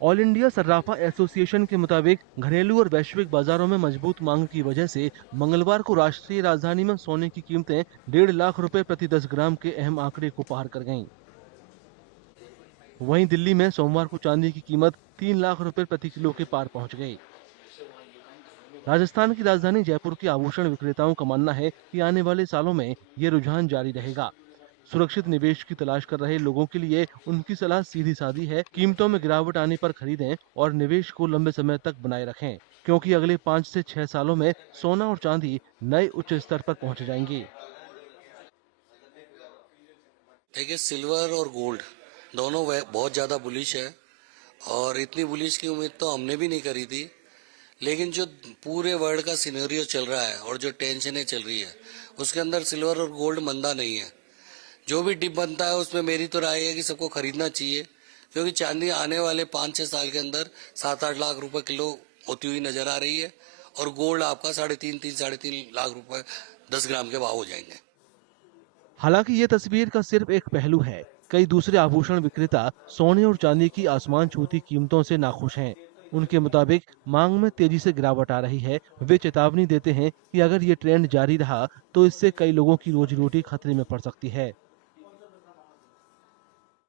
All India सर्राफा association के मुताबिक घरेलू और वैश्विक बाजारों में मजबूत मांग की वजह से मंगलवार को राष्ट्रीय राजधानी में सोने की कीमतें 1.5 लाख रुपए प्रति 10 ग्राम के अहम आंकड़े को पार कर गईं। वहीं दिल्ली में सोमवार को चांदी की कीमत 3 लाख रुपए प्रति किलो के पार पहुंच गई। राजस्थान की राजधानी जयपुर के आभूषण विक्रेताओं का मानना है कि आने वाले सालों में ये रुझान जारी रहेगा। सुरक्षित निवेश की तलाश कर रहे लोगों के लिए उनकी सलाह सीधी सादी है, कीमतों में गिरावट आने पर खरीदें और निवेश को लंबे समय तक बनाए रखें, क्योंकि अगले 5 से 6 सालों में सोना और चांदी नए उच्च स्तर पर पहुंच जाएंगे। देखिए, सिल्वर और गोल्ड दोनों बहुत ज्यादा बुलिश है और इतनी बुलिश की उम्मीद तो हमने भी नहीं करी थी। लेकिन जो पूरे वर्ल्ड का सिनेरियो चल रहा है और जो टेंशनें चल रही है उसके अंदर सिल्वर और गोल्ड मंदा नहीं है। जो भी डिप बनता है उसमें मेरी तो राय है कि सबको खरीदना चाहिए, क्योंकि चांदी आने वाले 5-6 साल के अंदर 7-8 लाख रुपए किलो होती हुई नजर आ रही है और गोल्ड आपका 3.5 लाख रुपए 10 ग्राम के भाव हो जाएंगे। हालांकि ये तस्वीर का सिर्फ एक पहलू है। कई दूसरे आभूषण विक्रेता सोने और चांदी की आसमान छूती कीमतों से नाखुश हैं। उनके मुताबिक मांग में तेजी से गिरावट आ रही है। वे चेतावनी देते हैं कि अगर ये ट्रेंड जारी रहा तो इससे कई लोगों की रोजी रोटी खतरे में पड़ सकती है।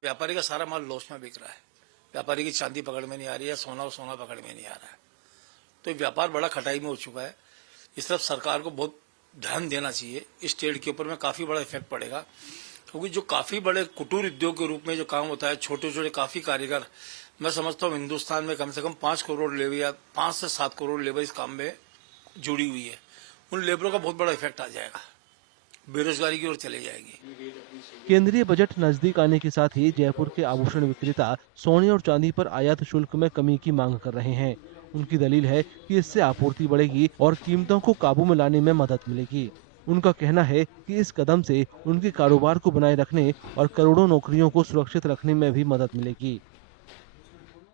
व्यापारी का सारा माल लॉस में बिक रहा है। व्यापारी की चांदी पकड़ में नहीं आ रही है, सोना और सोना पकड़ में नहीं आ रहा है, तो व्यापार बड़ा खटाई में हो चुका है। इस तरफ सरकार को बहुत ध्यान देना चाहिए। इस ट्रेड के ऊपर में काफी बड़ा इफेक्ट पड़ेगा, क्योंकि जो काफी बड़े कुटीर उद्योग के रूप में जो काम होता है, छोटे छोटे काफी कारीगर, मैं समझता हूँ हिंदुस्तान में कम से कम 5 करोड़ लेबर या 5 से 7 करोड़ लेबर इस काम में जुड़ी हुई है। उन लेबरों का बहुत बड़ा इफेक्ट आ जाएगा, बेरोजगारी की ओर चले जाएगी। केंद्रीय बजट नजदीक आने के साथ ही जयपुर के आभूषण विक्रेता सोने और चांदी पर आयात शुल्क में कमी की मांग कर रहे हैं। उनकी दलील है कि इससे आपूर्ति बढ़ेगी और कीमतों को काबू में लाने में मदद मिलेगी। उनका कहना है कि इस कदम से उनके कारोबार को बनाए रखने और करोड़ों नौकरियों को सुरक्षित रखने में भी मदद मिलेगी।